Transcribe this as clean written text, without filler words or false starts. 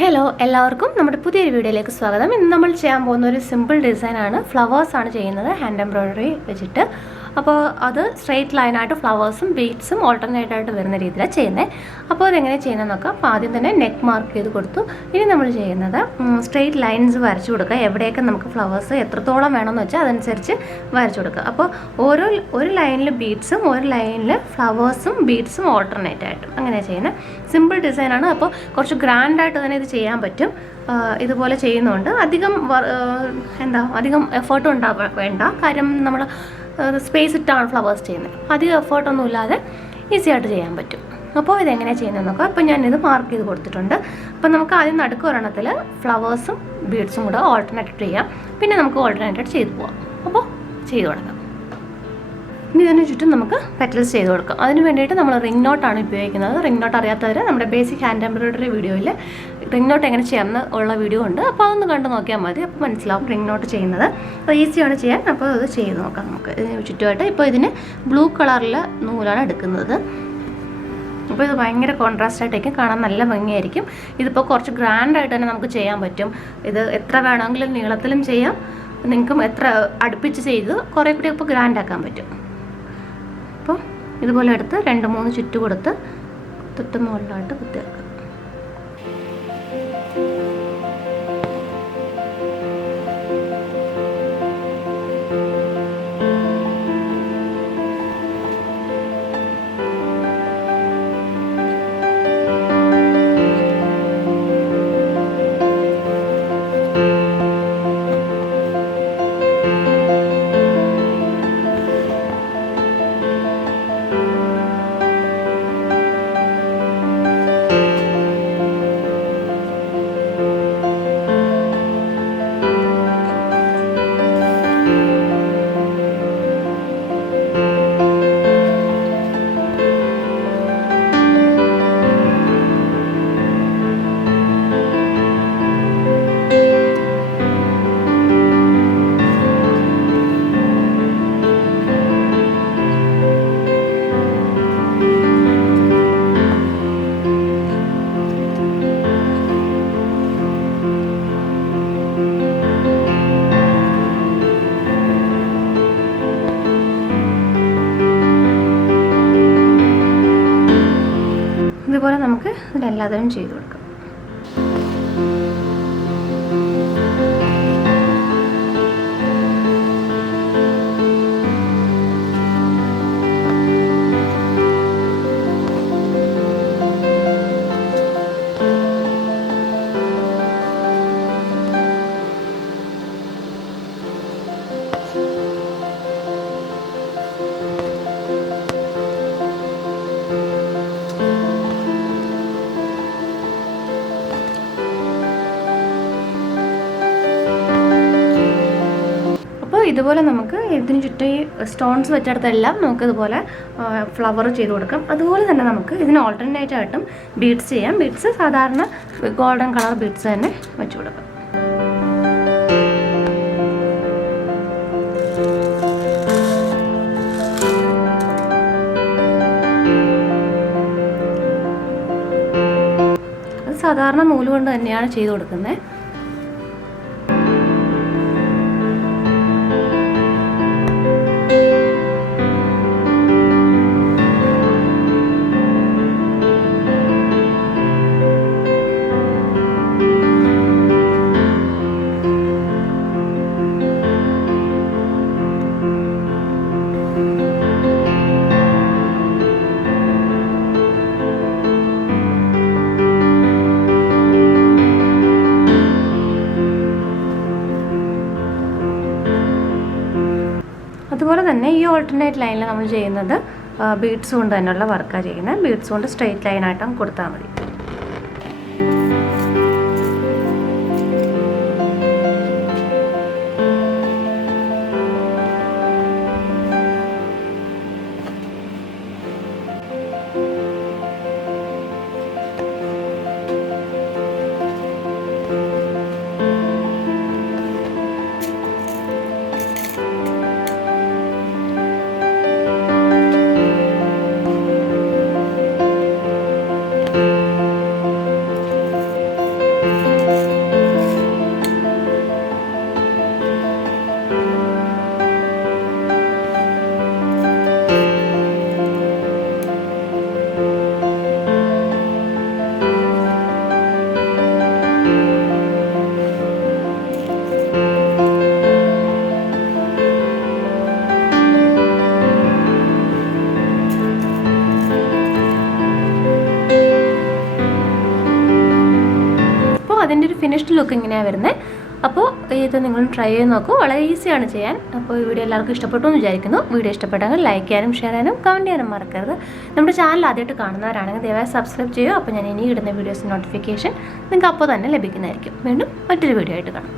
Hello എല്ലാവർക്കും നമ്മുടെ പുതിയൊരു വീഡിയോയിലേക്ക് സ്വാഗതം. ഇന്ന് നമ്മൾ ചെയ്യാൻ പോകുന്ന ഒരു സിമ്പിൾ ഡിസൈനാണ്. ഫ്ലവേഴ്സാണ് ചെയ്യുന്നത് ഹാൻഡ് എംബ്രോയിഡറി വെച്ചിട്ട്. അപ്പോൾ അത് സ്ട്രെയിറ്റ് ലൈനായിട്ട് ഫ്ലവേഴ്സും ബീഡ്സും ഓൾട്ടർനേറ്റ് ആയിട്ട് വരുന്ന രീതിയിലാണ് ചെയ്യുന്നത്. അപ്പോൾ അതെങ്ങനെ ചെയ്യുന്നത് നോക്കാം. അപ്പോൾ ആദ്യം തന്നെ നെക്ക് മാർക്ക് ചെയ്ത് കൊടുത്തു. ഇനി നമ്മൾ ചെയ്യുന്നത് സ്ട്രെയിറ്റ് ലൈൻസ് വരച്ചു കൊടുക്കുക. എവിടെയൊക്കെ നമുക്ക് ഫ്ലവേഴ്സ് എത്രത്തോളം വേണമെന്ന് വെച്ചാൽ അതനുസരിച്ച് വരച്ചു കൊടുക്കുക. അപ്പോൾ ഒരു ലൈനിൽ ബീഡ്സും ഒരു ലൈനിൽ ഫ്ലവേഴ്സും ബീഡ്സും ഓൾട്ടർനേറ്റ് ആയിട്ടും അങ്ങനെ ചെയ്യുന്നത്. സിമ്പിൾ ഡിസൈനാണ്. അപ്പോൾ കുറച്ച് ഗ്രാൻഡായിട്ട് തന്നെ ഇത് ചെയ്യാൻ പറ്റും. ഇതുപോലെ ചെയ്യുന്നുണ്ട്. അധികം എഫേർട്ടും വേണ്ട. കാര്യം നമ്മൾ സ്പേസ് ഇട്ടാണ് ഫ്ലവേഴ്സ് ചെയ്യുന്നത്. അധികം എഫേർട്ടൊന്നും ഇല്ലാതെ ഈസി ആയിട്ട് ചെയ്യാൻ പറ്റും. അപ്പോൾ ഇതെങ്ങനെയാണ് ചെയ്യുന്നത് നോക്കാം. അപ്പോൾ ഞാനിത് മാർക്ക് ചെയ്ത് കൊടുത്തിട്ടുണ്ട്. അപ്പോൾ നമുക്ക് ആദ്യം നടുക്ക് ഒരെണ്ണത്തിൽ ഫ്ലവേഴ്സും ബീഡ്സും കൂടെ ഓൾട്ടർനേറ്റ് ചെയ്യാം. പിന്നെ നമുക്ക് ഓൾട്ടർനേറ്റ് ചെയ്ത് പോവാം. അപ്പോൾ ചെയ്ത് തുടങ്ങാം. ഇനി ഇതിന് ചുറ്റും നമുക്ക് പെറ്റൽസ് ചെയ്ത് കൊടുക്കാം. അതിന് വേണ്ടിയിട്ട് നമ്മൾ റിംഗ് നോട്ടാണ് ഉപയോഗിക്കുന്നത്. റിംഗ് നോട്ട് അറിയാത്തവർ നമ്മുടെ ബേസിക് ഹാൻഡ് എംബ്രോയിഡറി വീഡിയോയിൽ റിംഗ് നോട്ട് എങ്ങനെ ചെയ്യാമെന്ന് ഉള്ള വീഡിയോ ഉണ്ട്. അപ്പോൾ അതൊന്ന് കണ്ട് നോക്കിയാൽ മതി. അപ്പോൾ മനസ്സിലാവും റിംഗ് നോട്ട് ചെയ്യുന്നത്. അപ്പോൾ ഈസിയാണ് ചെയ്യാൻ. അപ്പോൾ അത് ചെയ്ത് നോക്കാം നമുക്ക്. ഇതിന് ചുറ്റുമായിട്ട് ഇപ്പോൾ ഇതിന് ബ്ലൂ കളറിൽ നൂലാണ് എടുക്കുന്നത്. അപ്പോൾ ഇത് ഭയങ്കര കോൺട്രാസ്റ്റ് ആയിട്ടേക്കും കാണാൻ നല്ല ഭംഗിയായിരിക്കും. ഇതിപ്പോൾ കുറച്ച് ഗ്രാൻഡായിട്ട് തന്നെ നമുക്ക് ചെയ്യാൻ പറ്റും. ഇത് എത്ര വേണമെങ്കിലും നീളത്തിലും ചെയ്യാം. നിങ്ങൾക്കും എത്ര അടുപ്പിച്ച് ചെയ്ത് കുറേ കൂടി ഇപ്പോൾ ഗ്രാൻഡ് ആക്കാൻ പറ്റും. അപ്പോൾ ഇതുപോലെ എടുത്ത് 2-3 ചുറ്റ് കൊടുത്ത് തൊട്ട് മുകളിലായിട്ട് കുത്തിവെക്കുക. ഇതുപോലെ നമുക്ക് ഇതിലെല്ലാതും ചെയ്ത് കൊടുക്കാം. ഇതുപോലെ നമുക്ക് ഇതിന് ചുറ്റും ഈ സ്റ്റോൺസ് വെച്ചെടുത്തെല്ലാം നമുക്ക് ഇതുപോലെ ഫ്ലവർ ചെയ്ത് കൊടുക്കാം. അതുപോലെ തന്നെ നമുക്ക് ഇതിന് ഓൾട്ടർനേറ്റ് ആയിട്ടും ബീഡ്സ് ചെയ്യാം. ബീഡ്സ് സാധാരണ ഗോൾഡൻ കളർ ബീഡ്സ് തന്നെ വെച്ച് കൊടുക്കാം. അത് സാധാരണ നൂല് കൊണ്ട് തന്നെയാണ് ചെയ്ത് കൊടുക്കുന്നത്. അതുപോലെ തന്നെ ഈ ഓൾട്ടർനേറ്റ് ലൈനിൽ നമ്മൾ ചെയ്യുന്നത് ബീഡ്സ് കൊണ്ട് തന്നെയുള്ള വർക്കാണ് ചെയ്യുന്നത്. ബീഡ്സ് കൊണ്ട് സ്ട്രെയിറ്റ് ലൈനായിട്ടും കൊടുത്താൽ മതി. ഫിനിഷ്ഡ് ലുക്ക് ഇങ്ങനെയാണ് വരുന്നത്. അപ്പോൾ ഇത് നിങ്ങൾ ട്രൈ ചെയ്ത് നോക്കൂ, വളരെ ഈസിയാണ് ചെയ്യാൻ. അപ്പോൾ ഈ വീഡിയോ എല്ലാവർക്കും ഇഷ്ടപ്പെട്ടു എന്ന് വിചാരിക്കുന്നു. വീഡിയോ ഇഷ്ടപ്പെട്ടെങ്കിൽ ലൈക്ക് ചെയ്യാനും ഷെയർ ചെയ്യാനും കമൻറ്റ് ചെയ്യാനും മറക്കരുത്. നമ്മുടെ ചാനൽ ആദ്യമായിട്ട് കാണുന്നവരാണെങ്കിൽ ദയവായി സബ്സ്ക്രൈബ് ചെയ്യുക. അപ്പോൾ ഞാൻ ഇനി ഇടുന്ന വീഡിയോസ് നോട്ടിഫിക്കേഷൻ നിങ്ങൾക്ക് അപ്പോൾ തന്നെ ലഭിക്കുന്നതായിരിക്കും. വീണ്ടും മറ്റൊരു വീഡിയോ ആയിട്ട് കാണാം.